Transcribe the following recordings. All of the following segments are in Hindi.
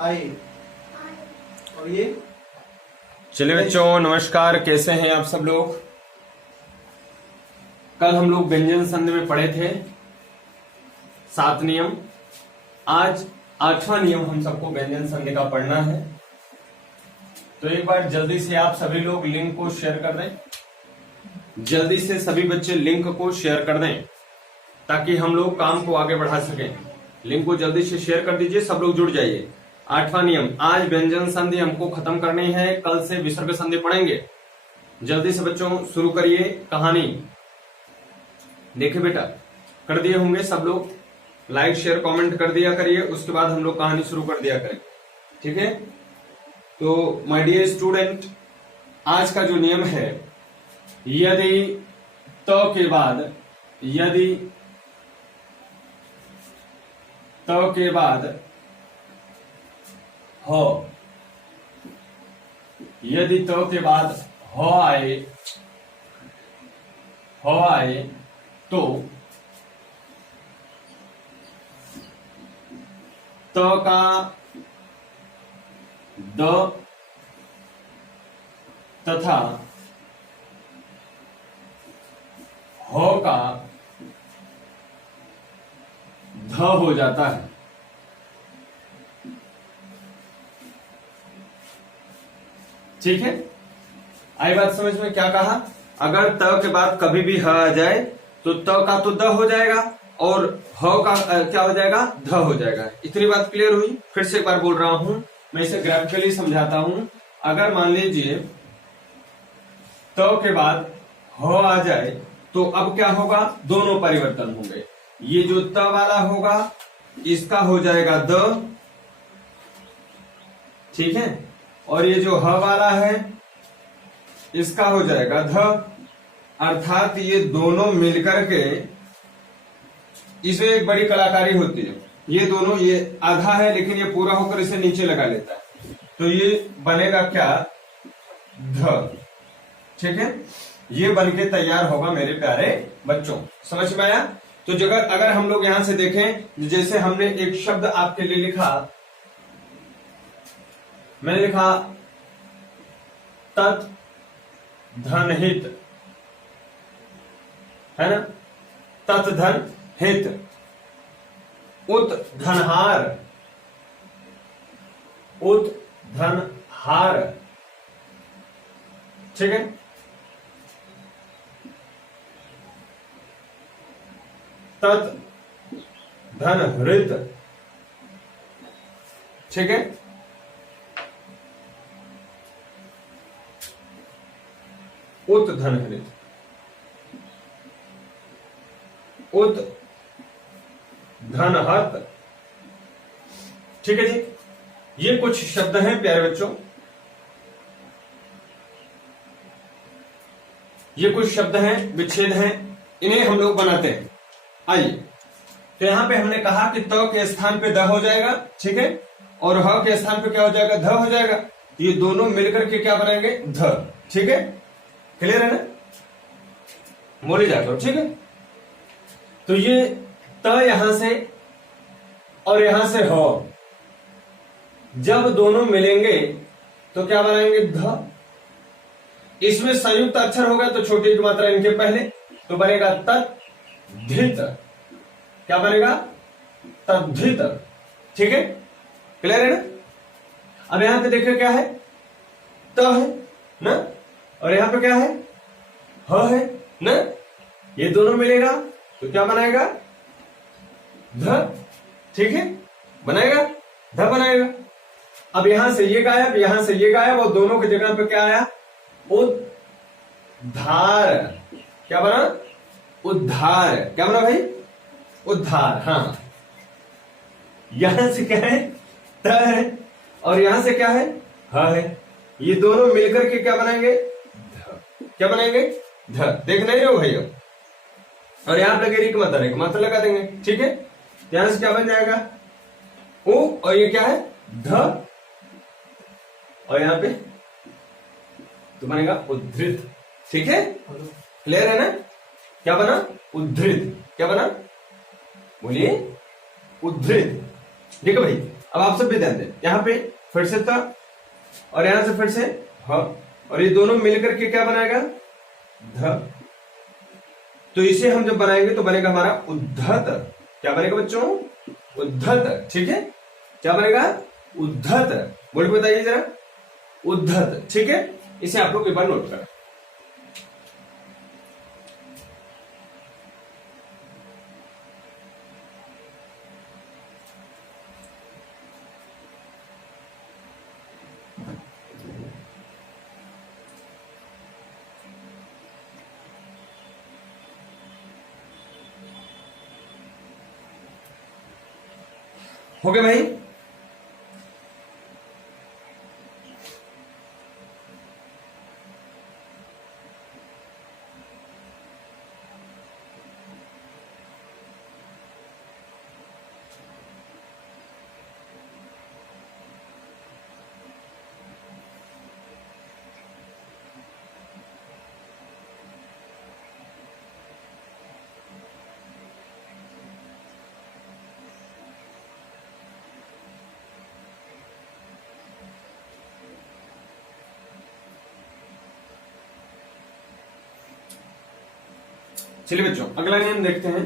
आई। और ये चलिए बच्चों, नमस्कार। कैसे हैं आप सब लोग। कल हम लोग व्यंजन संधि में पढ़े थे 7 नियम। आज 8वां नियम हम सबको व्यंजन संधि का पढ़ना है। तो एक बार जल्दी से आप सभी लोग लिंक को शेयर कर दें। जल्दी से सभी बच्चे लिंक को शेयर कर दें ताकि हम लोग काम को आगे बढ़ा सकें। लिंक को जल्दी से शेयर कर दीजिए, सब लोग जुड़ जाइए। 8वां नियम, आज व्यंजन संधि हमको खत्म करनी है, कल से विसर्ग संधि पढ़ेंगे। जल्दी से बच्चों शुरू करिए कहानी। देखिए बेटा, कर दिए होंगे सब लोग, लाइक शेयर कमेंट कर दिया करिए, उसके बाद हम लोग कहानी शुरू कर दिया करें, ठीक है। तो माय डियर स्टूडेंट, आज का जो नियम है, यदि तो के बाद हो, यदि तो के बाद हो आए तो का द तथा हो का ध हो जाता है। ठीक है, आई बात समझ में। क्या कहा, अगर त के बाद कभी भी ह आ जाए तो त का तो द हो जाएगा और ह का क्या हो जाएगा, ध हो जाएगा। इतनी बात क्लियर हुई। फिर से एक बार बोल रहा हूं, मैं इसे ग्राफिकली समझाता हूं। अगर मान लीजिए त के बाद ह आ जाए तो अब क्या होगा, दोनों परिवर्तन होंगे। ये जो त वाला होगा इसका हो जाएगा द, ठीक है, और ये जो ह वाला है इसका हो जाएगा ध। अर्थात ये दोनों मिलकर के, इसमें एक बड़ी कलाकारी होती है। ये दोनों, ये आधा है लेकिन ये पूरा होकर इसे नीचे लगा लेता है, तो ये बनेगा क्या, ध। ठीक है, ये बनके तैयार होगा मेरे प्यारे बच्चों। समझ में आया। तो जगह अगर हम लोग यहां से देखें, जैसे हमने एक शब्द आपके लिए लिखा, मैंने लिखा तत् धन हित, है ना, तत् धन हित, उत धनहार, उत धनहार, ठीक है। तत् धन हृत, ठीक है। उत धन हृत, उत धन हत, ठीक है जी। ये कुछ शब्द हैं प्यारे बच्चों, ये कुछ शब्द हैं, विच्छेद हैं, इन्हें हम लोग बनाते हैं। आइए, तो यहां पे हमने कहा कि त के स्थान पे द हो जाएगा, ठीक है, और ह के स्थान पे क्या हो जाएगा, ध हो जाएगा। तो ये दोनों मिलकर के क्या बनाएंगे, ध, ठीक है। क्लियर है ना, बोले जाकर, ठीक है। तो ये त यहां से और यहां से हो, जब दोनों मिलेंगे तो क्या बनाएंगे, ध। इसमें संयुक्त अक्षर होगा तो छोटी की मात्रा इनके पहले, तो बनेगा तद्धित। क्या बनेगा, तद्धित, ठीक है। क्लियर है ना। अब यहां पे देखिए क्या है, त है ना, और यहां पे क्या है, ह है ना। ये दोनों मिलेगा तो क्या बनाएगा, ध, ठीक है, बनाएगा, ध बनाएगा। अब यहां से ये गायब, यहां से ये गायब, और दोनों की जगह पे क्या आया, उद्धार। क्या बना, उद्धार। क्या बना भाई, उद्धार। हाँ, यहां से क्या है, त है, और यहां से क्या है, ह है। ये दोनों मिलकर के क्या बनाएंगे, ध। क्या बनाएंगे, ध। देख नहीं रहे हो भैया। और यहां पे लगे एक मात्रा लगा देंगे, ठीक है। यहां से क्या बन जाएगा, उ, और ये क्या है, ध, और यहां पे तो बनेगा उद्धृत, ठीक है। क्लियर है ना। क्या बना, उद्धृत। क्या बना, बोलिए, उद्धृत। ठीक है भाई। अब आप सब भी ध्यान दें, यहाँ पे फिर से त और यहां से फिर से ह, और ये दोनों मिलकर के क्या बनाएगा, ध। तो इसे हम जब बनाएंगे तो बनेगा हमारा उद्धत। क्या बनेगा बच्चों, उद्धत। ठीक है, क्या बनेगा, उद्धत। बोल के बताइए जरा, उद्धत। ठीक है, इसे आप लोग एक बार नोट करें। हो गया भाई। चलिए बच्चों, अगला नियम देखते हैं।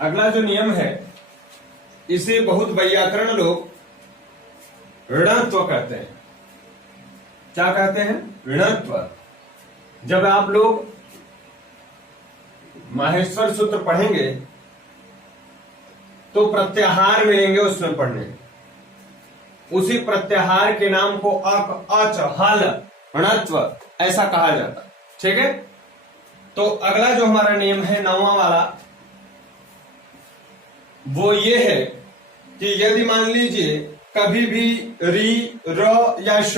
अगला जो नियम है इसे बहुत वैयाकरण लोग ऋणत्व कहते हैं। क्या कहते हैं, ऋणत्व। जब आप लोग माहेश्वर सूत्र पढ़ेंगे तो प्रत्याहार मिलेंगे उसमें पढ़ने, उसी प्रत्याहार के नाम को अक, अच, हल, ऋणत्व ऐसा कहा जाता। ठीक है, तो अगला जो हमारा नियम है 9वां वाला, वो ये है कि यदि मान लीजिए कभी भी री, र या श,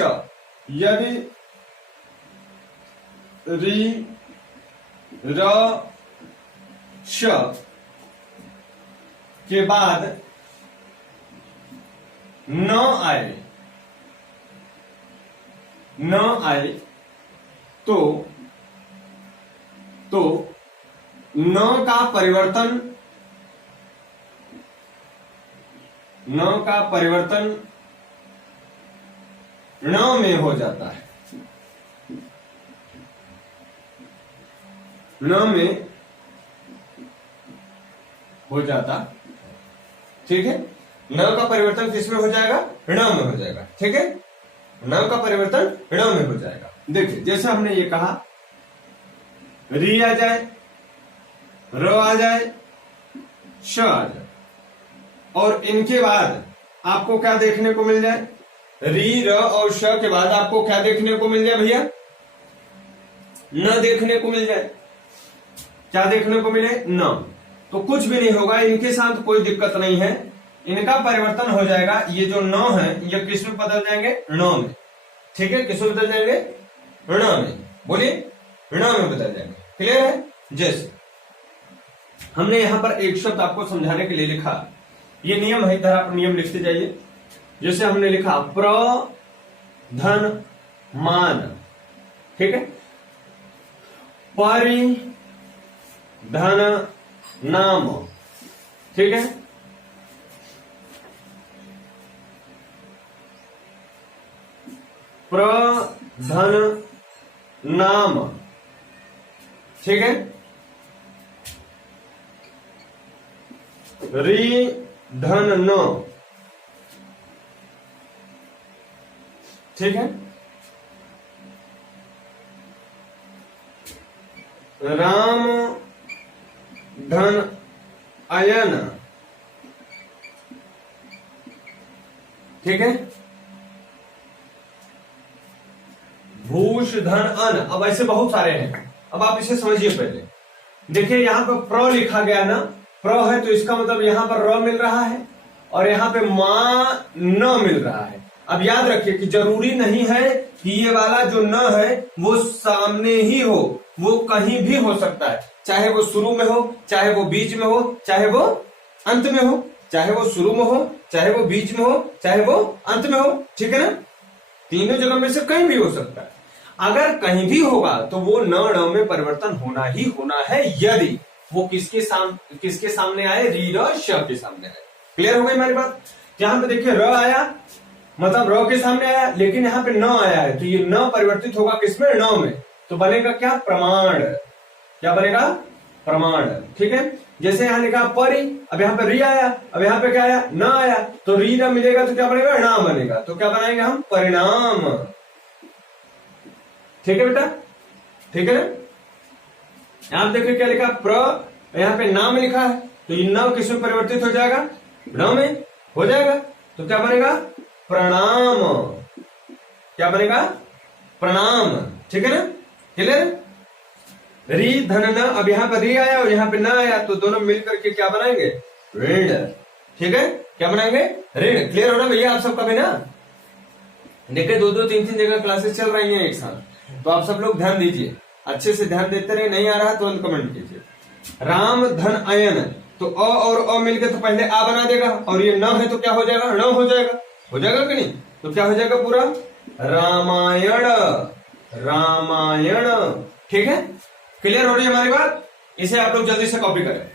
यदि री, र, श के बाद न आए, न आए तो न का परिवर्तन, न का परिवर्तन ण में हो जाता है, न में हो जाता। ठीक है, न का परिवर्तन किसमें हो जाएगा, ऋण में हो जाएगा। ठीक है, न का परिवर्तन ऋण में हो जाएगा। देखिए जैसे हमने ये कहा, री आ जाए, र आ जाए, श आ जाए, और इनके बाद आपको क्या देखने को मिल जाए, री, र और श के बाद आपको क्या देखने को मिल जाए भैया, न देखने को मिल जाए। क्या देखने को मिले, न। तो कुछ भी नहीं होगा, इनके साथ कोई दिक्कत नहीं है, इनका परिवर्तन हो जाएगा। ये जो न है ये किस में बदल जाएंगे, ण में। ठीक है, किस में बदल जाएंगे, ऋण में। बोलिए, ऋण में बदल जाएंगे। क्लियर है। जैसे हमने यहां पर एक शब्द आपको समझाने के लिए लिखा, ये नियम है, इधर आप नियम लिखते जाइए। जैसे हमने लिखा प्र, धन, मान। ठीक है, परि, धन, नाम। ठीक है, प्र, धन, नाम। ठीक है, री, धन, न। ठीक है, राम, धन, अयन। ठीक है, भूष, धन, अन। अब ऐसे बहुत सारे हैं, अब आप इसे समझिए पहले। देखिए यहां पर प्र लिखा गया ना, प्र है तो इसका मतलब यहां पर र मिल रहा है और यहां पे मां न मिल रहा है। अब याद रखिए कि जरूरी नहीं है कि ये वाला जो न है वो सामने ही हो, वो कहीं भी हो सकता है, चाहे वो शुरू में हो, चाहे वो बीच में हो, चाहे वो अंत में हो, चाहे वो शुरू में हो, चाहे वो बीच में हो, चाहे वो अंत में हो। ठीक है ना, तीनों जगह में से कहीं भी हो सकता है। अगर कहीं भी होगा तो वो न ण में परिवर्तन होना ही होना है, यदि वो किसके सामने आए, री र श के सामने आए। क्लियर हो गई हमारी बात। यहां पे देखिए र आया मतलब र के सामने आया, लेकिन यहाँ पे न आया है तो ये न परिवर्तित होगा किसमें, न में, तो बनेगा क्या, प्रमाण। क्या बनेगा, प्रमाण। ठीक है, जैसे यहां लिखा परि, अब यहाँ पे री आया, अब यहाँ पे क्या आया, न आया, तो री न मिलेगा तो क्या बनेगा, ण बनेगा, तो क्या बनाएंगे हम, परिणाम। ठीक है बेटा, ठीक है ना। यहां देखिए क्या लिखा, प्र, यहाँ पे नाम लिखा है, तो ये न किसमें परिवर्तित हो जाएगा, ण में हो जाएगा, तो क्या बनेगा, प्रणाम। क्या बनेगा, प्रणाम। ठीक है ना, क्लियर। री धन न, अब यहाँ पर री आया और यहाँ पे न आया, तो दोनों मिलकर के क्या बनाएंगे, ऋण। ठीक है, क्या बनाएंगे, ऋण। क्लियर हो रहा भैया आप सबका भी ना। देखिए 2-2 3-3 जगह क्लासेस चल रही हैं एक साथ, तो आप सब लोग ध्यान दीजिए, अच्छे से ध्यान देते रहे। नहीं आ रहा तो कमेंट कीजिए। राम धन अयन, तो अ और अ मिलकर तो पहले आ बना देगा, और ये न है तो क्या हो जाएगा, ण हो जाएगा। हो जाएगा कि नहीं, तो क्या हो जाएगा पूरा, रामायण। रामायण। ठीक है, क्लियर हो रही है हमारी बात। इसे आप लोग जल्दी से कॉपी करें।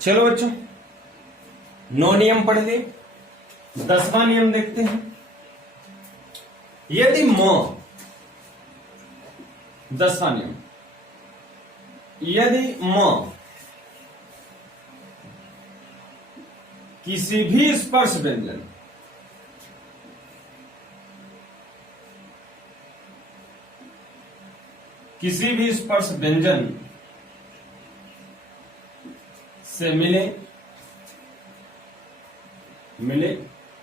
चलो बच्चों, 9 नियम पढ़ लिए, 10वां नियम देखते हैं। यदि म, 10वां नियम, यदि म किसी भी स्पर्श व्यंजन से मिले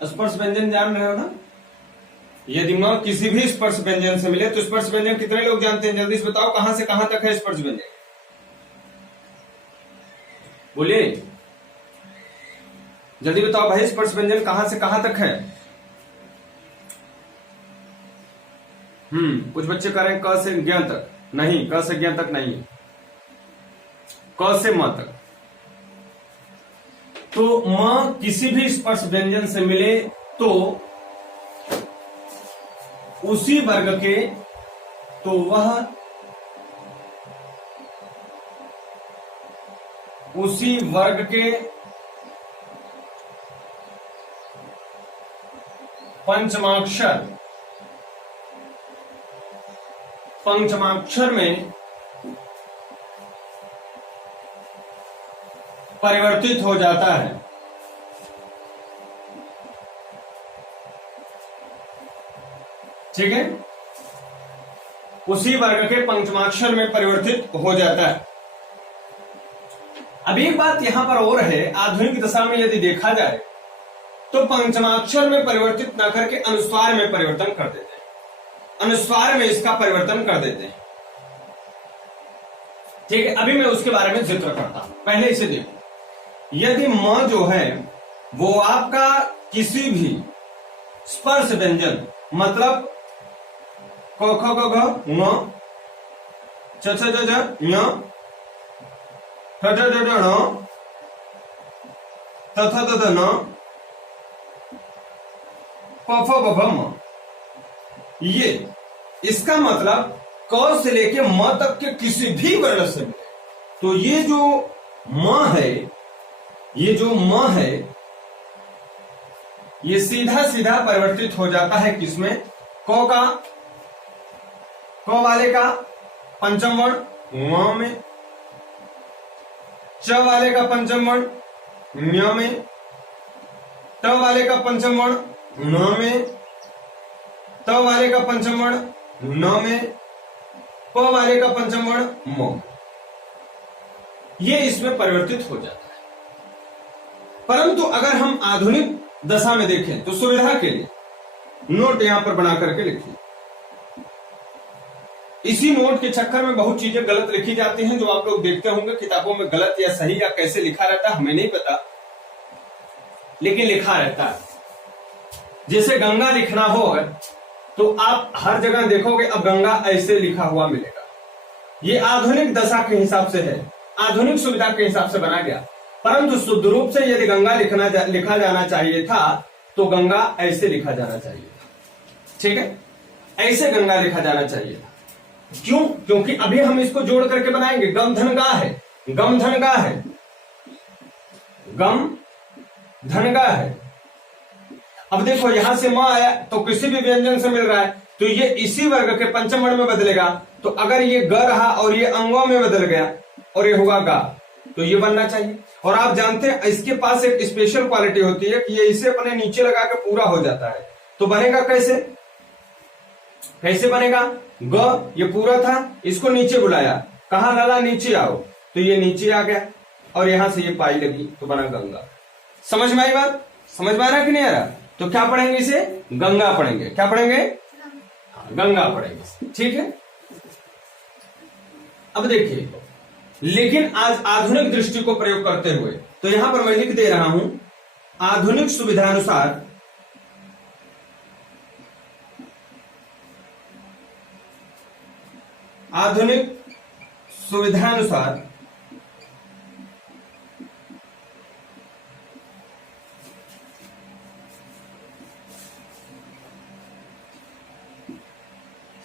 स्पर्श व्यंजन जान रहे हो ना। यदि म किसी भी स्पर्श व्यंजन से मिले, तो स्पर्श व्यंजन कितने लोग जानते हैं, जल्दी से बताओ, कहां से कहां तक है स्पर्श व्यंजन, बोलिए जल्दी बताओ भाई, स्पर्श व्यंजन कहां से कहां तक है। कुछ बच्चे कह रहे हैं क से ज्ञ तक, नहीं, क से ज्ञ तक नहीं, क से म तक। तो म किसी भी स्पर्श व्यंजन से मिले तो उसी वर्ग के, तो वह उसी वर्ग के पंचमाक्षर में परिवर्तित हो जाता है। ठीक है, उसी वर्ग के पंचमाक्षर में परिवर्तित हो जाता है। अब एक बात यहां पर और है, आधुनिक दशा में यदि देखा जाए तो पंचमाक्षर में परिवर्तित न करके अनुस्वार में परिवर्तन कर देते हैं, अनुस्वार में इसका परिवर्तन कर देते हैं। ठीक है, अभी मैं उसके बारे में जिक्र करता हूं, पहले इसे देखो। यदि म जो है वो आपका किसी भी स्पर्श व्यंजन, मतलब क ख ग घ ङ, च छ ज झ ञ, ठ ठ ड ढ ण, त थ द ध न, प फ ब भ म, ये इसका मतलब क से लेके म तक के किसी भी वर्ण से मिले, तो ये जो म है, ये जो म है, ये सीधा सीधा परिवर्तित हो जाता है किसमें, क का, क वाले का पंचम वर्ण व में, च वाले का पंचम वर्ण ञ में, ट वाले का पंचम वर्ण न में, त वाले का पंचम वर्ण न में, प वाले का पंचम वर्ण मो, ये इसमें परिवर्तित हो जाता है। परंतु अगर हम आधुनिक दशा में देखें तो सुविधा के लिए नोट यहां पर बना करके लिखिए। इसी नोट के चक्कर में बहुत चीजें गलत लिखी जाती हैं, जो आप लोग देखते होंगे किताबों में गलत या सही या कैसे लिखा रहता है हमें नहीं पता, लेकिन लिखा रहता है। जैसे गंगा लिखना हो तो आप हर जगह देखोगे अब गंगा ऐसे लिखा हुआ मिलेगा। ये आधुनिक दशा के हिसाब से है, आधुनिक सुविधा के हिसाब से बना गया। परंतु शुद्ध रूप से यदि गंगा लिखा जाना चाहिए था तो गंगा ऐसे लिखा जाना चाहिए था। ठीक है, ऐसे गंगा लिखा जाना चाहिए था। क्यों? क्योंकि अभी हम इसको जोड़ करके बनाएंगे। गम धन गा है, गम धन गा है, गम धन गा है। अब देखो यहां से म आया तो किसी भी व्यंजन से मिल रहा है तो ये इसी वर्ग के पंचम वर्ण में बदलेगा। तो अगर ये ग रहा और ये अंगों में बदल गया और ये होगा गा, तो ये बनना चाहिए। और आप जानते हैं इसके पास एक स्पेशल क्वालिटी होती है कि ये इसे अपने नीचे लगा के पूरा हो जाता है। तो बनेगा कैसे? कैसे बनेगा? ग ये पूरा था, इसको नीचे बुलाया, कहा लाला नीचे आओ, तो ये नीचे आ गया और यहां से ये पाई लगी तो बना गंगा। समझ में आई बात? समझ में आ रहा कि नहीं आ रहा? तो क्या पढ़ेंगे इसे? गंगा पढ़ेंगे। क्या पढ़ेंगे? गंगा पढ़ेंगे। ठीक है। अब देखिए, लेकिन आज आधुनिक दृष्टि को प्रयोग करते हुए तो यहां पर मैं लिख दे रहा हूं आधुनिक सुविधानुसार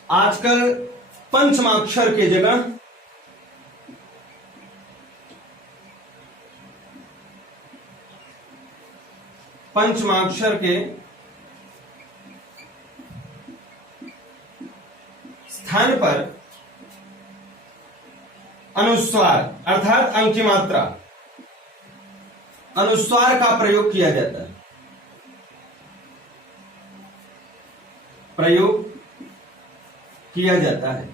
आजकल पंचमाक्षर के जगह पंचमाक्षर के स्थान पर अनुस्वार अर्थात अंक की मात्रा अनुस्वार का प्रयोग किया जाता है। प्रयोग किया जाता है।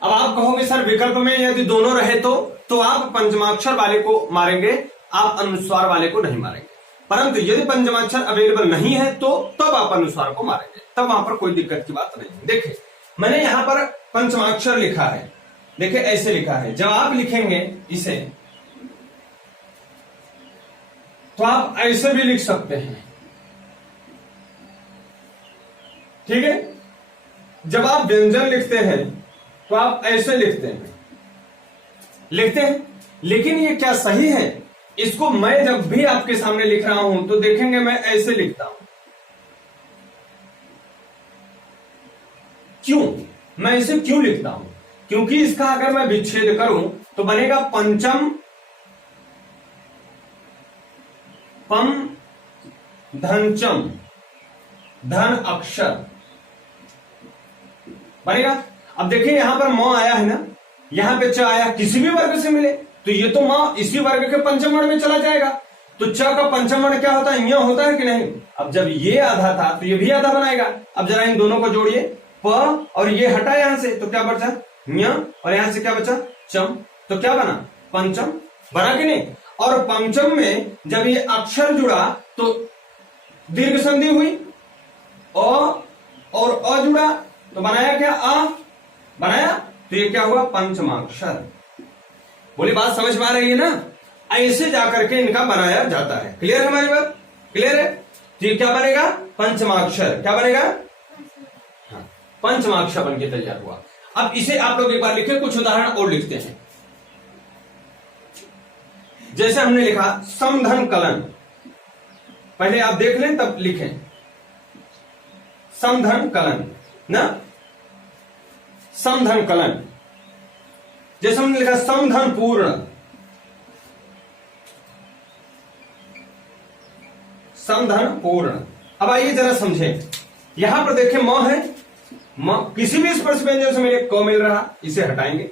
अब आप कहोगे सर विकल्प में यदि दोनों रहे तो आप पंचमाक्षर वाले को मारेंगे, आप अनुस्वार वाले को नहीं मारेंगे। परंतु यदि पंचमाक्षर अवेलेबल नहीं है तो तब आप अनुस्वार को मारेंगे, तब वहां पर कोई दिक्कत की बात नहीं। देखिए मैंने यहां पर पंचमाक्षर लिखा है, देखिए ऐसे लिखा है। जब आप लिखेंगे इसे तो आप ऐसे भी लिख सकते हैं। ठीक है। जब आप व्यंजन लिखते हैं तो आप ऐसे लिखते हैं, लेकिन ये क्या सही है? इसको मैं जब भी आपके सामने लिख रहा हूं तो देखेंगे मैं ऐसे लिखता हूं। क्यों? मैं इसे क्यों लिखता हूं? क्योंकि इसका अगर मैं विच्छेद करूं तो बनेगा पंचम पम धनचम, धन अक्षर बनेगा। अब देखिए यहां पर म आया है ना, यहां पे च आया, किसी भी वर्ग से मिले तो ये तो म इसी वर्ग के पंचम वर्ण में चला जाएगा। तो च का पंचम वर्ण क्या होता है? य होता है कि नहीं? अब जब ये आधा था तो ये भी आधा बनाएगा। अब जरा इन दोनों को जोड़िए, प और ये हटा यहां से तो क्या बचा? य, और यहां से क्या बचा? चम। तो क्या बना? पंचम बना कि नहीं? और पंचम में जब ये अक्षर जुड़ा तो दीर्घ संधि हुई, अ और अ जुड़ा तो बनाया क्या? अ बनाया, तो ये क्या हुआ? पंचमाक्षर। बोली बात समझ में आ रही है ना? ऐसे जाकर के इनका बनाया जाता है। क्लियर है हमारी बात? क्लियर है? तो ये क्या बनेगा? पंचमाक्षर। क्या बनेगा? हाँ, पंचमाक्षर बन के तैयार हुआ। अब इसे आप लोग एक बार लिखे, कुछ उदाहरण और लिखते हैं। जैसे हमने लिखा समधन कलन, पहले आप देख लें तब लिखें। समधन कलन ना, समधन कलन। जैसे हमने लिखा समधन पूर्ण, समधन पूर्ण। अब आइए जरा समझें, यहां पर देखें म है, किसी भी स्पर्श व्यंजन से मेरे क मिल रहा, इसे हटाएंगे।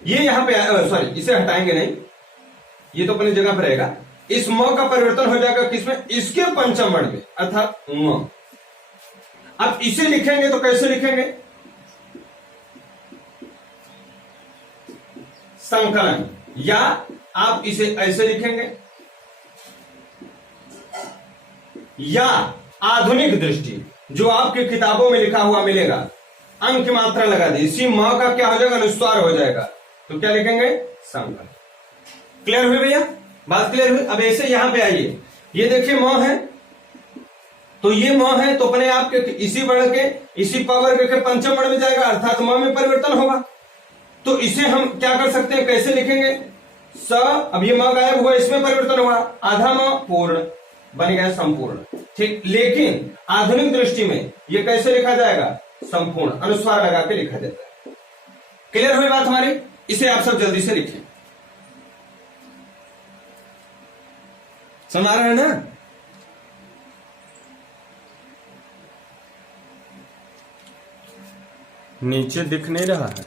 ये यहां पे सॉरी, इसे हटाएंगे नहीं, ये तो अपनी जगह पर रहेगा। इस म का परिवर्तन हो जाएगा किसमें, इसके पंचम वर्ण में, अर्थात म। अब इसे लिखेंगे तो कैसे लिखेंगे, संकलन, या आप इसे ऐसे लिखेंगे, या आधुनिक दृष्टि जो आपकी किताबों में लिखा हुआ मिलेगा, अंक मात्रा लगा दी, इसी म का क्या हो जाएगा, अनुस्वार हो जाएगा, तो क्या लिखेंगे, संकलन। क्लियर हुई भैया, बात क्लियर हुई। अब ऐसे यहां पे आइए, ये देखिए म है, तो ये म है तो अपने आप के इसी वर्ण के, इसी पावर के पंचम वर्ण में जाएगा, अर्थात म में परिवर्तन होगा। तो इसे हम क्या कर सकते हैं, कैसे लिखेंगे, स, अब ये म गायब हुआ, इसमें परिवर्तन हुआ, आधा म पूर्ण बन गया संपूर्ण, ठीक। लेकिन आधुनिक दृष्टि में ये कैसे लिखा जाएगा, संपूर्ण, अनुस्वार लगा के लिखा जाता है। क्लियर हुई बात हमारी, इसे आप सब जल्दी से लिखें, समझ आ रहा है ना। नीचे दिख नहीं रहा है,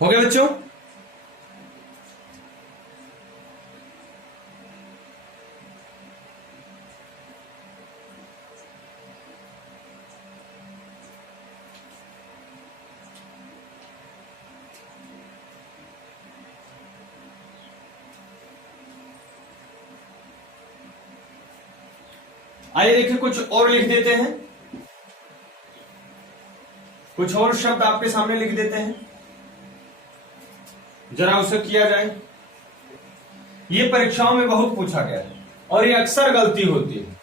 हो गया बच्चों। आइए देखिए कुछ और लिख देते हैं, कुछ और शब्द आपके सामने लिख देते हैं, जरा उसे किया जाए। ये परीक्षाओं में बहुत पूछा गया है और ये अक्सर गलती होती है।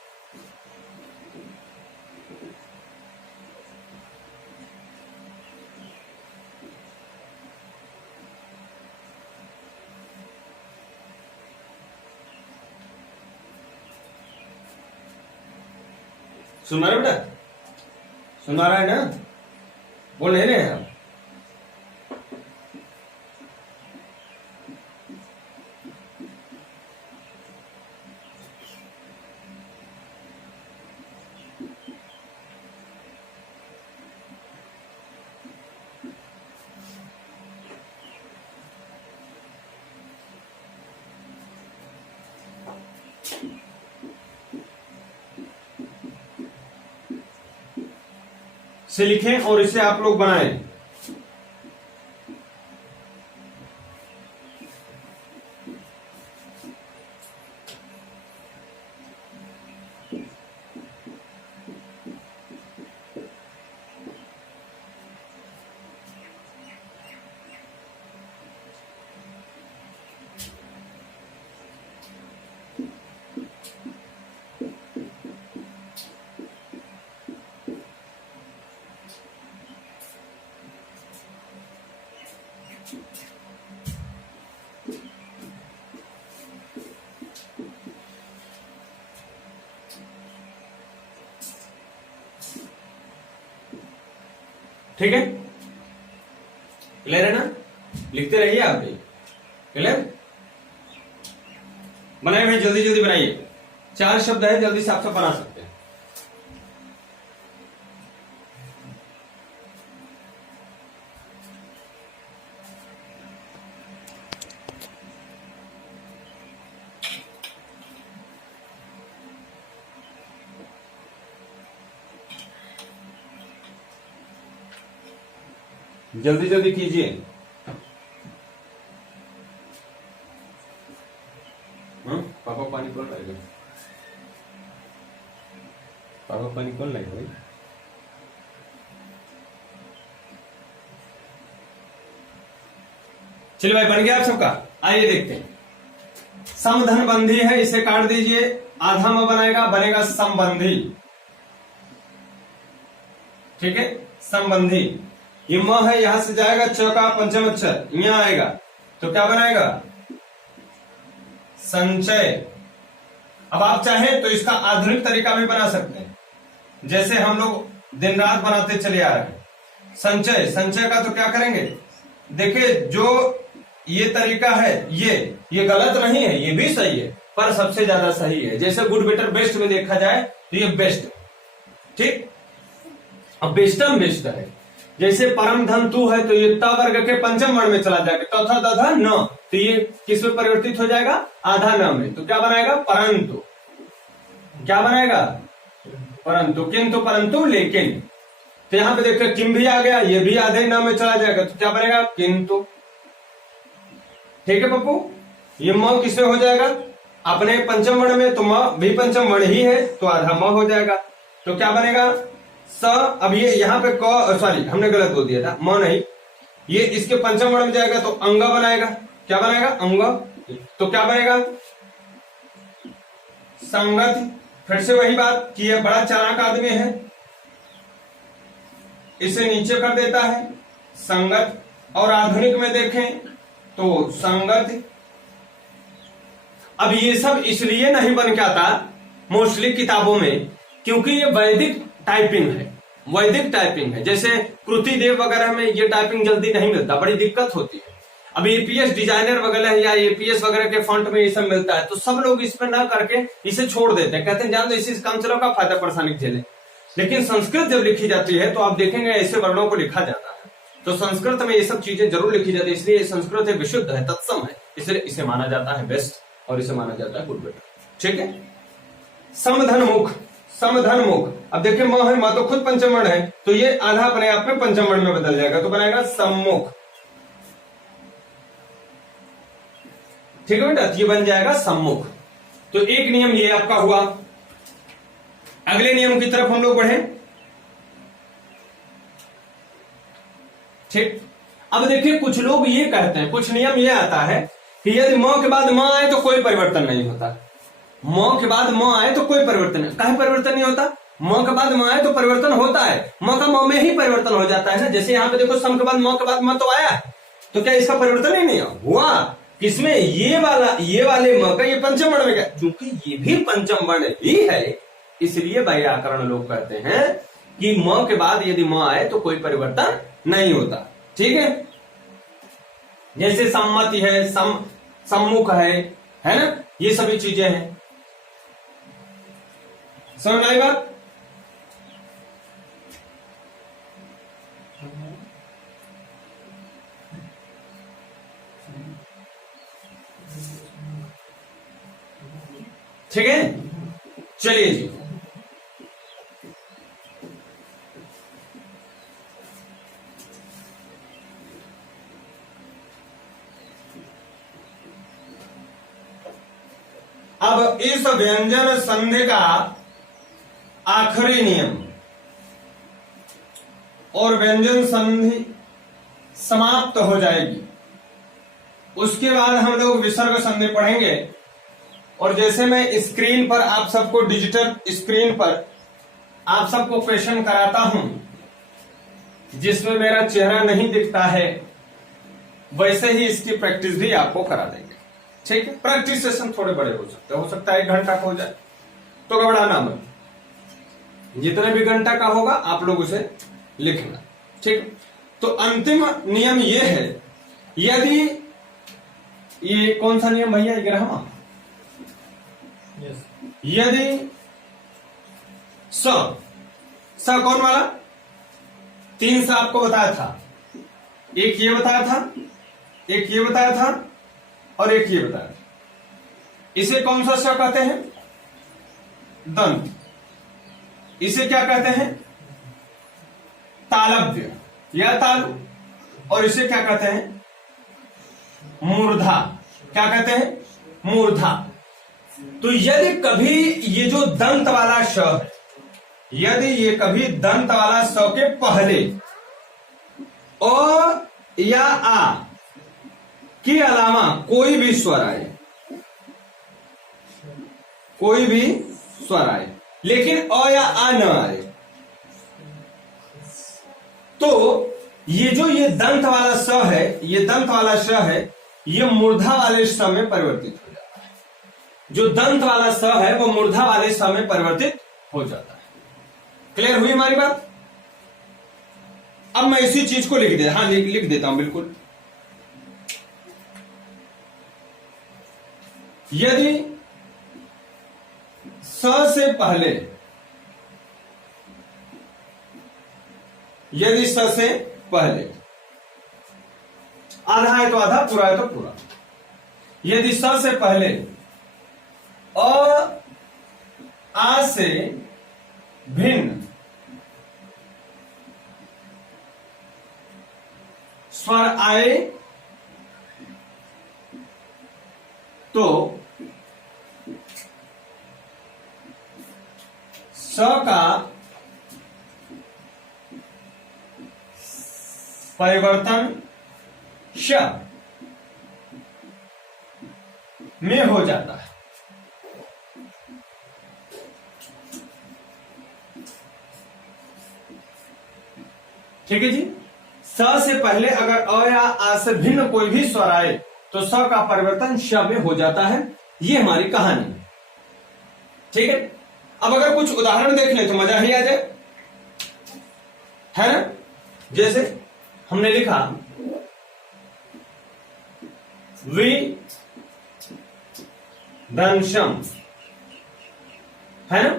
सुना रहे बेटा, सुना रहा है ना, बोल नहीं रहे हैं आप। से लिखें और इसे आप लोग बनाएं। ठीक है, क्लियर है ना, लिखते रहिए आप भी। क्लियर, बनाए भाई, जल्दी जल्दी बनाइए। 4 शब्द है, जल्दी से आप सब बना सकते हैं। जल्दी जल्दी कीजिए। पापा पानी कौन लाएगा, पापा पानी कौन लाएगा भाई। चलिए भाई, बन गया आप सबका। आइए देखते हैं, समधन बंधी है, इसे काट दीजिए, आधा में बनाएगा, बनेगा संबंधी। ठीक है, संबंधी, ये म है, यहां से जाएगा च का पंचम अक्षर, यहां आएगा तो क्या बनाएगा, संचय। अब आप चाहें तो इसका आधुनिक तरीका भी बना सकते हैं, जैसे हम लोग दिन रात बनाते चले आ रहे हैं। संचय, संचय का तो क्या करेंगे, देखिए जो ये तरीका है, ये गलत नहीं है, ये भी सही है, पर सबसे ज्यादा सही है। जैसे गुड बेटर बेस्ट में देखा जाए तो ये बेस्ट, ठीक। अब बेस्टम बेस्ट है। जैसे परम धन तू है तो ये त वर्ग के पंचम वर्ण में चला जाएगा, तथा तथा न, तो ये किस में परिवर्तित हो जाएगा, आधा न में, तो क्या बनाएगा, परंतु। क्या बनाएगा, परंतु, किंतु, परंतु, लेकिन। तो यहां पे देखिए किम भी आ गया, ये भी आधे न में चला जाएगा, तो क्या बनेगा, किंतु। ठीक है पप्पू, ये म किसमें हो जाएगा, अपने पंचम वर्ण में, तो म भी पंचम वर्ण ही है तो आधा म हो जाएगा, तो क्या बनेगा, स। अब ये यहाँ पे क, सॉरी हमने गलत बोल दिया था, म नहीं, ये इसके पंचम वर्ण में जाएगा तो अंग बनाएगा। क्या बनाएगा, अंग, तो क्या बनेगा, संगत। फिर से वही बात कि यह बड़ा चालाक आदमी है, इसे नीचे कर देता है, संगत। और आधुनिक में देखें तो संगत। अब ये सब इसलिए नहीं बन के आता मोस्टली किताबों में, क्योंकि ये वैदिक टाइपिंग है, वैदिक टाइपिंग है। जैसे कृति देव वगैरह में ये टाइपिंग जल्दी नहीं मिलता, बड़ी दिक्कत होती है। अब एपीएस डिजाइनर वगैरह या एपीएस वगैरह के फॉन्ट में ये सब मिलता है, तो सब लोग इसमें ना करके इसे छोड़ देते हैं, कहते हैं जान दो इसी काम चलो का फायदा परेशानी झेले। लेकिन संस्कृत जब लिखी जाती है तो आप देखेंगे ऐसे वर्णों को लिखा जाता है, तो संस्कृत में ये सब चीजें जरूर लिखी जाती है, इसलिए संस्कृत है विशुद्ध है, तत्सम है, इसलिए इसे माना जाता है बेस्ट और इसे माना जाता है गुड बेटर। ठीक है, समधन मुख, समधन मुख। अब देखिए म है, म तो खुद पंचम वर्ण है, तो ये आधा अपने आप में पंचम वर्ण में बदल जाएगा, तो बनाएगा सम्मुख। ठीक है बेटा, ये बन जाएगा सम्मुख। तो एक नियम ये आपका हुआ। अगले नियम की तरफ हम लोग बढ़े। ठीक, अब देखिए कुछ लोग ये कहते हैं, कुछ नियम ये आता है कि यदि म के बाद म आए तो कोई परिवर्तन नहीं होता, म के बाद म आए तो कोई परिवर्तन नहीं। काहे परिवर्तन नहीं होता, म के बाद म आए तो परिवर्तन होता है, म का म में ही परिवर्तन हो जाता है ना। जैसे यहाँ पे देखो सम के बाद म के बाद म तो आया, तो क्या इसका परिवर्तन ही नहीं हुआ, किसमें, ये वाले म का ये पंचम वर्ण में क्या, क्योंकि ये भी पंचम वर्ण ही है, इसलिए व्याकरण लोग कहते हैं कि म के बाद यदि म आए तो कोई परिवर्तन नहीं होता। ठीक है, जैसे सम्मति है, सम्मुख है ना, ये सभी चीजें हैं। समझ आई बात। ठीक है, चलिए जी। अब इस व्यंजन संधि का आखिरी नियम, और व्यंजन संधि समाप्त हो जाएगी, उसके बाद हम लोग विसर्ग संधि पढ़ेंगे। और जैसे मैं स्क्रीन पर आप सबको, डिजिटल स्क्रीन पर आप सबको क्वेश्चन कराता हूं जिसमें मेरा चेहरा नहीं दिखता है, वैसे ही इसकी प्रैक्टिस भी आपको करा देंगे। ठीक है, प्रैक्टिस सेशन थोड़े बड़े हो सकता है 1 घंटा का हो जाए, तो घबराना मत, जितने भी घंटा का होगा आप लोग उसे लिखना। ठीक, तो अंतिम नियम ये है, यदि ये कौन सा नियम भैया, 11वां, यदि स कौन वाला, 3 सा आपको बताया था, एक ये बताया था, एक ये बताया था और एक ये बताया था। इसे कौन सा स कहते हैं, दंत। इसे क्या कहते हैं, तालव्य या तालु। और इसे क्या कहते हैं, मूर्धा। क्या कहते हैं, मूर्धा। तो यदि कभी ये जो दंत वाला श है, यदि ये कभी दंत वाला स के पहले अ या आ के अलावा कोई भी स्वर आए, कोई भी स्वर आए, लेकिन अ या आ न आए, तो ये जो ये दंत वाला स है, ये दंत वाला श है, ये मूर्धा वाले स में परिवर्तित हो जाता है। जो दंत वाला स है वो मूर्धा वाले स में परिवर्तित हो जाता है। क्लियर हुई हमारी बात। अब मैं इसी चीज को लिख देता हूं, बिल्कुल। यदि स से पहले, यदि स से पहले, आधा है तो आधा, पूरा है तो पूरा, यदि स से पहले अ आ से भिन्न स्वर आए तो स का परिवर्तन श में हो जाता है। ठीक है जी। स से पहले अगर अ या आ से भिन्न कोई भी स्वर आए तो स का परिवर्तन श में हो जाता है। ये हमारी कहानी है। ठीक है। अब अगर कुछ उदाहरण देख ले तो मजा ही आ जाए, है ना। जैसे हमने लिखा वि धनशम, है ना।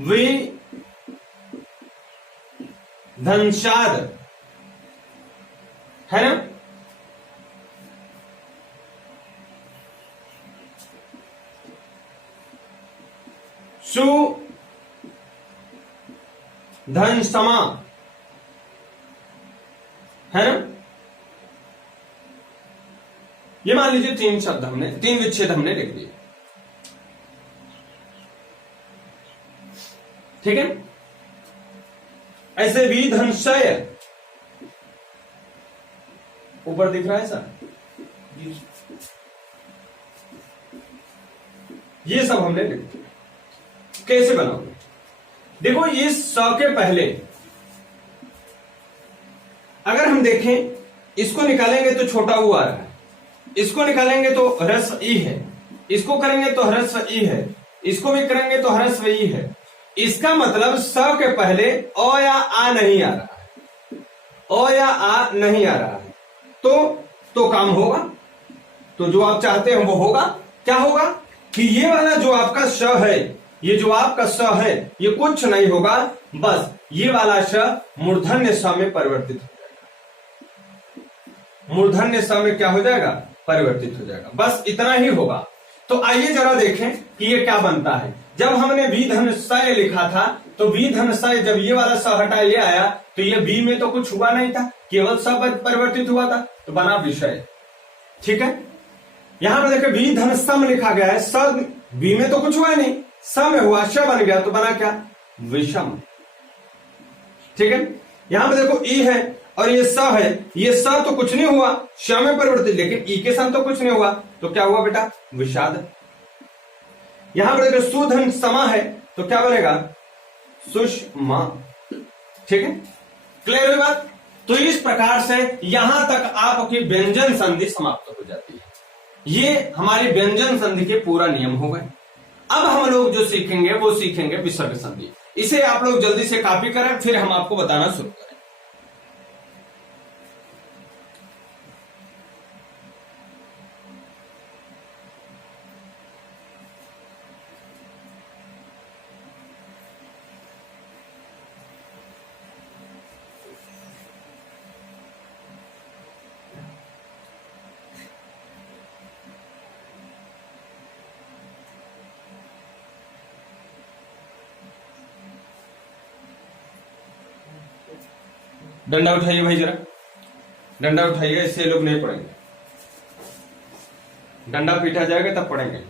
वि धनषाद, है ना। सु धन समा, है ना। ये मान लीजिए तीन शब्द हमने, तीन विच्छेद हमने लिख दिए। ठीक है। ऐसे भी धनशय, ऊपर दिख रहा है सर, ये सब हमने लिख दिया। कैसे बनाओगे? देखो, ये स के पहले अगर हम देखें, इसको निकालेंगे तो छोटा ऊ आ रहा है, इसको निकालेंगे तो ह्रस्व ई है, इसको करेंगे तो ह्रस्व ई है, इसको भी करेंगे तो ह्रस्व ई है। इसका मतलब स के पहले अ या आ नहीं आ रहा है, अ या आ नहीं आ रहा है, तो काम होगा। तो जो आप चाहते हैं वो होगा। क्या होगा कि ये वाला जो आपका श है, ये जो आपका स है, ये कुछ नहीं होगा, बस ये वाला श मूर्धन्य स में परिवर्तित हो जाएगा। मूर्धन्य स में क्या हो जाएगा? परिवर्तित हो जाएगा। बस इतना ही होगा। तो आइए जरा देखें कि ये क्या बनता है। जब हमने बी धन सय लिखा था तो बी धन सय, जब ये वाला स हटा ये आया तो ये बी में तो कुछ हुआ नहीं था, केवल स परिवर्तित हुआ था, तो बना विषय। ठीक है। यहां पर देखो बी धन सम लिखा गया है, स बी में तो कुछ हुआ नहीं, स में हुआ, श बन गया, तो बना क्या? विषम। ठीक है। यहां पर देखो ई है और ये स है, ये स तो कुछ नहीं हुआ, श में परिवर्तित, लेकिन ई के साथ तो कुछ नहीं हुआ, तो क्या हुआ बेटा? विषाद। यहां पर देखो सुधन समा है, तो क्या बनेगा? सुषमा। ठीक है। क्लियर हुई बात? तो इस प्रकार से यहां तक आपकी व्यंजन संधि समाप्त हो जाती है। ये हमारी व्यंजन संधि के पूरा नियम हो गए। अब हम लोग जो सीखेंगे वो सीखेंगे विसर्ग संधि। इसे आप लोग जल्दी से कॉपी करें, फिर हम आपको बताना शुरू करें। डंडा उठाइए भाई, जरा डंडा उठाइए, इससे लोग नहीं पढ़ेंगे। डंडा पीटा जाएगा तब पढ़ेंगे।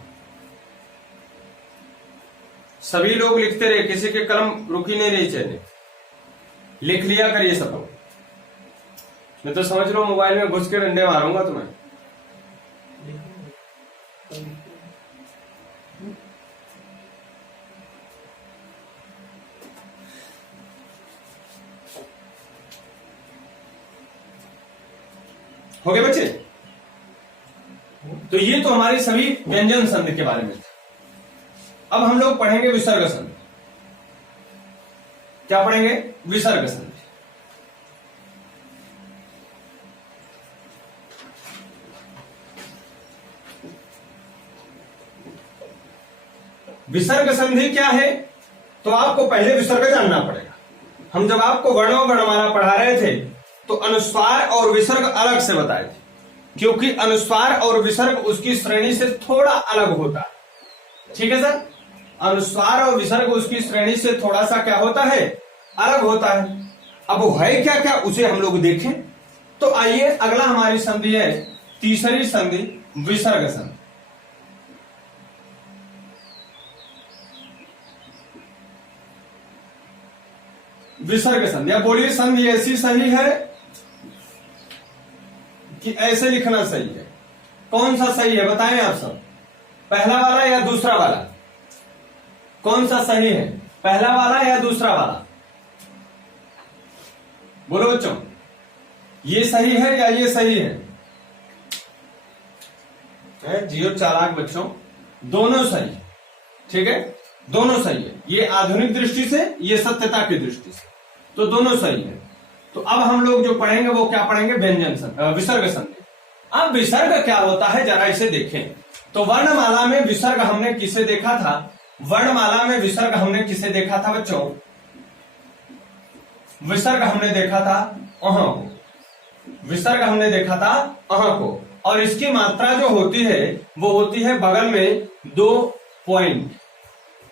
सभी लोग लिखते रहे, किसी के कलम रुकी नहीं रही चाहिए, लिख लिया करिए सब लोग। मैं तो समझ लो मोबाइल में घुस के डंडे मारूंगा तुम्हें। हो गए बच्चे? तो ये तो हमारी सभी व्यंजन संधि के बारे में था। अब हम लोग पढ़ेंगे विसर्ग संधि। क्या पढ़ेंगे? विसर्ग संधि। विसर्ग संधि क्या है, तो आपको पहले विसर्ग जानना पड़ेगा। हम जब आपको वर्णों वर्णमाला पढ़ा रहे थे तो अनुस्वार और विसर्ग अलग से बताए थे, क्योंकि अनुस्वार और विसर्ग उसकी श्रेणी से थोड़ा अलग होता है। ठीक है सर, अनुस्वार और विसर्ग उसकी श्रेणी से थोड़ा सा क्या होता है, अलग होता है। अब वो है क्या क्या उसे हम लोग देखें। तो आइए, अगला हमारी संधि है तीसरी संधि, विसर्ग संधि। विसर्ग संधि, अब बोलिए संधि ऐसी सही है कि ऐसे लिखना सही है? कौन सा सही है बताएं आप सब, पहला वाला या दूसरा वाला? कौन सा सही है, पहला वाला या दूसरा वाला? बोलो बच्चों, ये सही है या ये सही है? जियो चालाक बच्चों, दोनों सही है। ठीक है, दोनों सही है, ये आधुनिक दृष्टि से, ये सत्यता की दृष्टि से, तो दोनों सही है। तो अब हम लोग जो पढ़ेंगे वो क्या पढ़ेंगे, व्यंजन विसर्ग संधि। अब विसर्ग क्या होता है जरा इसे देखें। तो वर्णमाला में विसर्ग हमने किसे देखा था, वर्णमाला में विसर्ग हमने किसे देखा था बच्चों? विसर्ग हमने देखा था अह को, विसर्ग हमने देखा था अह को, और इसकी मात्रा जो होती है वो होती है बगल में 2 पॉइंट।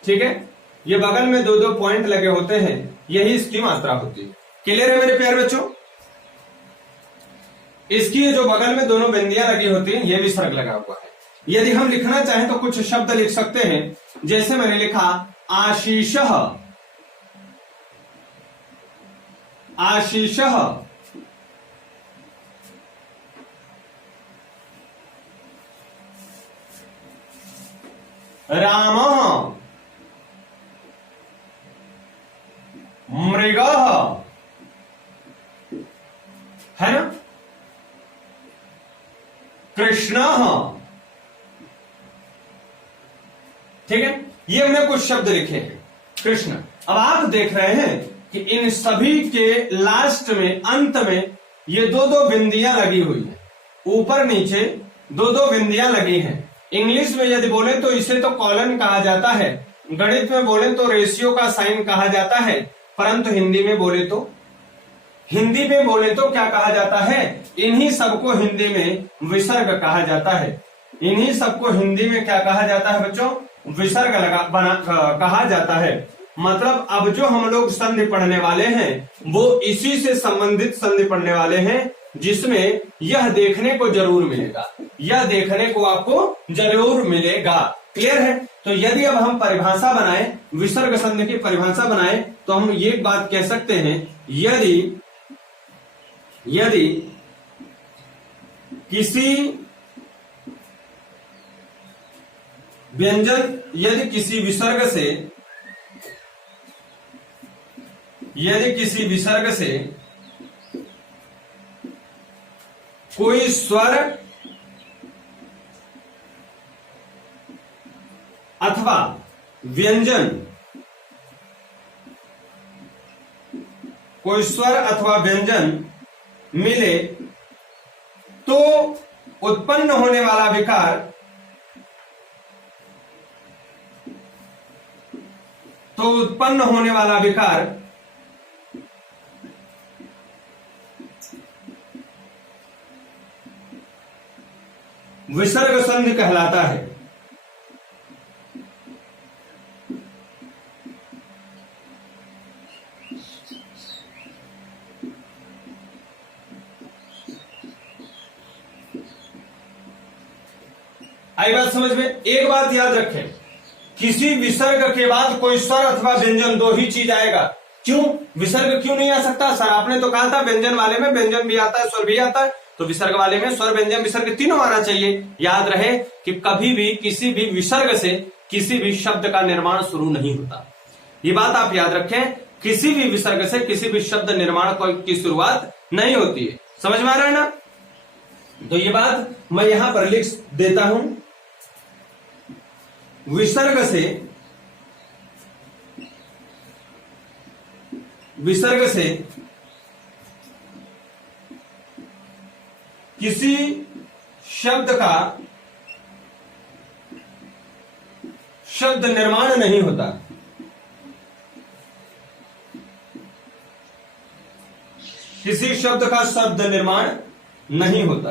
ठीक है, ये बगल में 2 पॉइंट लगे होते हैं, यही इसकी मात्रा होती है। क्लियर है मेरे प्यारे बच्चों? इसकी जो बगल में दोनों बिंदियां लगी होती हैं, ये विसर्ग लगा हुआ है। यदि हम लिखना चाहें तो कुछ शब्द लिख सकते हैं, जैसे मैंने लिखा आशीषः, आशीषः, रामः, मृगः, है ना, कृष्णः। ठीक है, ये हमने कुछ शब्द लिखे हैं, कृष्ण। अब आप देख रहे हैं कि इन सभी के लास्ट में, अंत में ये 2 बिंदियां लगी हुई है, ऊपर नीचे 2 बिंदियां लगी हैं। इंग्लिश में यदि बोले तो इसे तो कॉलन कहा जाता है, गणित में बोले तो रेशियो का साइन कहा जाता है, परंतु हिंदी में बोले तो क्या कहा जाता है? इन्हीं सबको हिंदी में विसर्ग कहा जाता है। इन्हीं सबको हिंदी में क्या कहा जाता है बच्चों? विसर्ग कहा जाता है। मतलब अब जो हम लोग संधि पढ़ने वाले हैं वो इसी से संबंधित संधि पढ़ने वाले हैं, जिसमें यह देखने को जरूर मिलेगा, यह देखने को आपको जरूर मिलेगा। क्लियर है? तो यदि अब हम परिभाषा बनाएं, विसर्ग संधि की परिभाषा बनाएं, तो हम ये बात कह सकते हैं, यदि किसी व्यंजन, यदि किसी विसर्ग से कोई स्वर अथवा व्यंजन, कोई स्वर अथवा व्यंजन मिले तो उत्पन्न होने वाला विकार, विसर्ग संधि कहलाता है। आई बात समझ में? एक बात याद रखें, किसी विसर्ग के बाद कोई स्वर अथवा व्यंजन, 2 ही चीज आएगा। क्यों विसर्ग क्यों नहीं आ सकता? सर आपने तो कहा था व्यंजन वाले में व्यंजन भी आता है, स्वर भी आता है, तो विसर्ग वाले में स्वर, व्यंजन, विसर्ग तीनों आना चाहिए। याद रहे कि कभी भी किसी भी विसर्ग से किसी भी शब्द का निर्माण शुरू नहीं होता। ये बात आप याद रखें, किसी भी विसर्ग से किसी भी शब्द निर्माण की शुरुआत नहीं होती है। समझ में आ रहा है ना? तो ये बात मैं यहां पर लिख देता हूं, विसर्ग से किसी शब्द का शब्द निर्माण नहीं होता। किसी शब्द का शब्द निर्माण नहीं होता।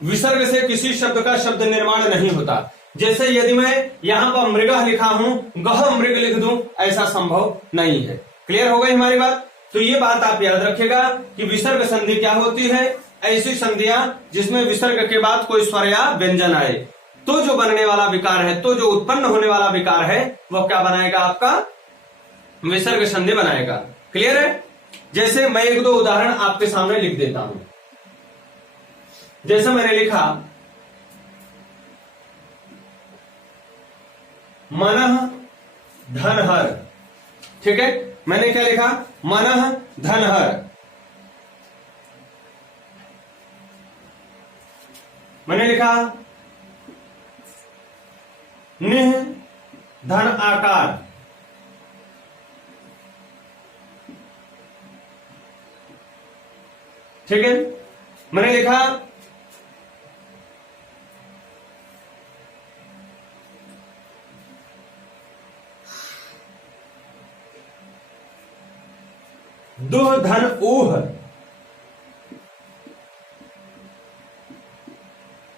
विसर्ग से किसी शब्द का शब्द निर्माण नहीं होता। जैसे यदि मैं यहां पर मृगः लिखा हूं, गह मृग लिख दूं, ऐसा संभव नहीं है। क्लियर हो गई हमारी बात? तो ये बात आप याद रखिएगा कि विसर्ग संधि क्या होती है? ऐसी संधियां जिसमें विसर्ग के बाद कोई स्वर या व्यंजन आए, तो जो बनने वाला विकार है, तो जो उत्पन्न होने वाला विकार है, वह क्या बनाएगा? आपका विसर्ग संधि बनाएगा। क्लियर है? जैसे मैं एक दो उदाहरण आपके सामने लिख देता हूं। जैसे मैंने लिखा मनः धनहर। ठीक है, मैंने क्या लिखा? मनः धनहर। मैंने लिखा निह धन आकार। ठीक है, मैंने लिखा दुह धन ऊह।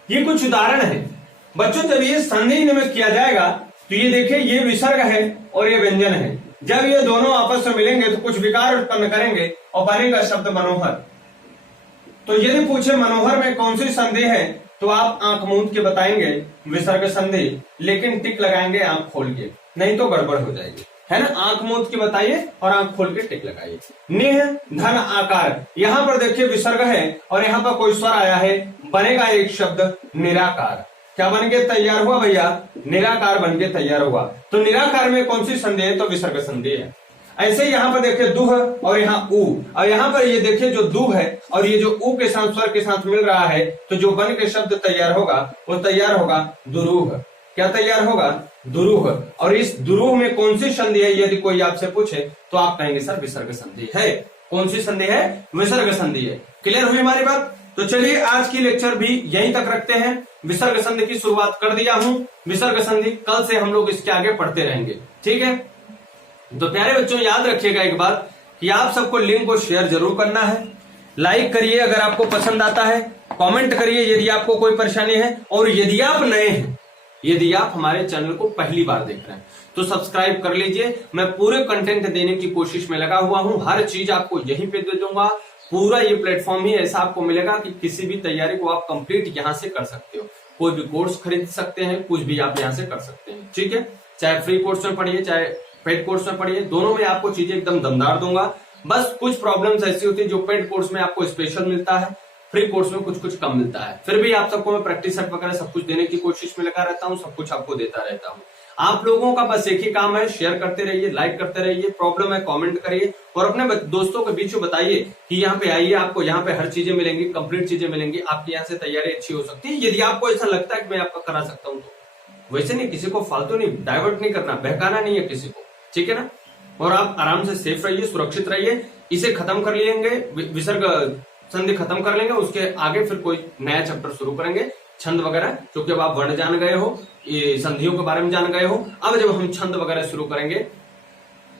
ये कुछ उदाहरण है बच्चों। जब ये संधि में किया जाएगा तो ये देखिए, ये विसर्ग है और ये व्यंजन है। जब ये दोनों आपस में मिलेंगे तो कुछ विकार उत्पन्न करेंगे और बनेगा शब्द मनोहर। तो यदि पूछे मनोहर में कौन सी संधि है, तो आप आंख मूंद के बताएंगे विसर्ग संधि, लेकिन टिक लगाएंगे आंख खोल के, नहीं तो गड़बड़ हो जाएगी, है ना। आंख मूंद के बताइए और आंख खोल के टिक लगाइए। निह धन आकार, यहां पर देखिए विसर्ग है और यहां पर कोई स्वर आया है, बनेगा एक शब्द निराकार। क्या बन के तैयार हुआ भैया? निराकार बन के तैयार हुआ। तो निराकार में कौन सी संधि है? तो विसर्ग संधि है। ऐसे यहां पर देखिए दुह और यहाँ ऊ, और यहां पर ये देखिए जो दुह है और ये जो ऊ के साथ स्वर के साथ मिल रहा है, तो जो बन के शब्द तैयार होगा वो तैयार होगा दुरूह। क्या तैयार होगा? दुरूह। और इस दुरूह में कौन सी संधि है यदि कोई आपसे पूछे तो आप कहेंगे सर विसर्ग संधि है। कौन सी संधि है? विसर्ग संधि है। क्लियर हुई हमारी बात? तो चलिए आज की लेक्चर भी यहीं तक रखते हैं। विसर्ग संधि की शुरुआत कर दिया हूं। विसर्ग संधि कल से हम लोग इसके आगे पढ़ते रहेंगे, ठीक है। तो प्यारे बच्चों याद रखिएगा एक बात कि आप सबको लिंक को शेयर जरूर करना है, लाइक करिए अगर आपको पसंद आता है, कमेंट करिए यदि आपको कोई परेशानी है, और यदि आप नए हैं, यदि आप हमारे चैनल को पहली बार देख रहे हैं तो सब्सक्राइब कर लीजिए। मैं पूरे कंटेंट देने की कोशिश में लगा हुआ हूं, हर चीज आपको यहीं पे दे दूंगा। पूरा ये प्लेटफॉर्म ही ऐसा आपको मिलेगा कि किसी भी तैयारी को आप कंप्लीट यहां से कर सकते हो। कोई भी कोर्स खरीद सकते हैं, कुछ भी आप यहां से कर सकते हैं, ठीक है। चाहे फ्री कोर्स में पढ़िए चाहे पेड कोर्स में पढ़िए, दोनों में आपको चीजें एकदम दमदार दूंगा। बस कुछ प्रॉब्लम्स ऐसी होती है जो पेड कोर्स में आपको स्पेशल मिलता है, फ्री कोर्स में कुछ कुछ कम मिलता है। फिर भी आप सबको मैं प्रैक्टिस सेट वगैरह सब कुछ देने की कोशिश में लगा रहता हूँ, सब कुछ आपको देता रहता हूँ। आप लोगों का बस एक ही काम है, शेयर करते रहिए, लाइक करते रहिए, प्रॉब्लम है कमेंट करिए और अपने दोस्तों के बीच में बताइए कि यहाँ पे आइए, आपको यहाँ पे हर चीजें मिलेंगी, कंप्लीट चीजें मिलेंगी, आपकी यहाँ से तैयारी अच्छी हो सकती है। यदि आपको ऐसा लगता है कि मैं आपका करा सकता हूँ तो वैसे नहीं, किसी को फालतू नहीं डाइवर्ट नहीं करना, बहकाना नहीं है किसी को, ठीक है ना। और आप आराम से सेफ रहिए, सुरक्षित रहिए। इसे खत्म कर लेंगे, विसर्ग संधि खत्म कर लेंगे, उसके आगे फिर कोई नया चैप्टर शुरू करेंगे, छंद वगैरह, क्योंकि अब आप वर्ण जान गए हो, ये संधियों के बारे में जान गए हो। अब जब हम छंद वगैरह शुरू करेंगे,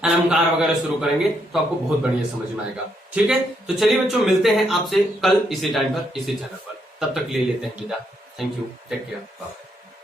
अलंकार वगैरह शुरू करेंगे तो आपको बहुत बढ़िया समझ में आएगा, ठीक है। तो चलिए बच्चों, मिलते हैं आपसे कल इसी टाइम पर, इसी चैनल पर। तब तक ले लेते हैं विदा। Thank you, take care, bye.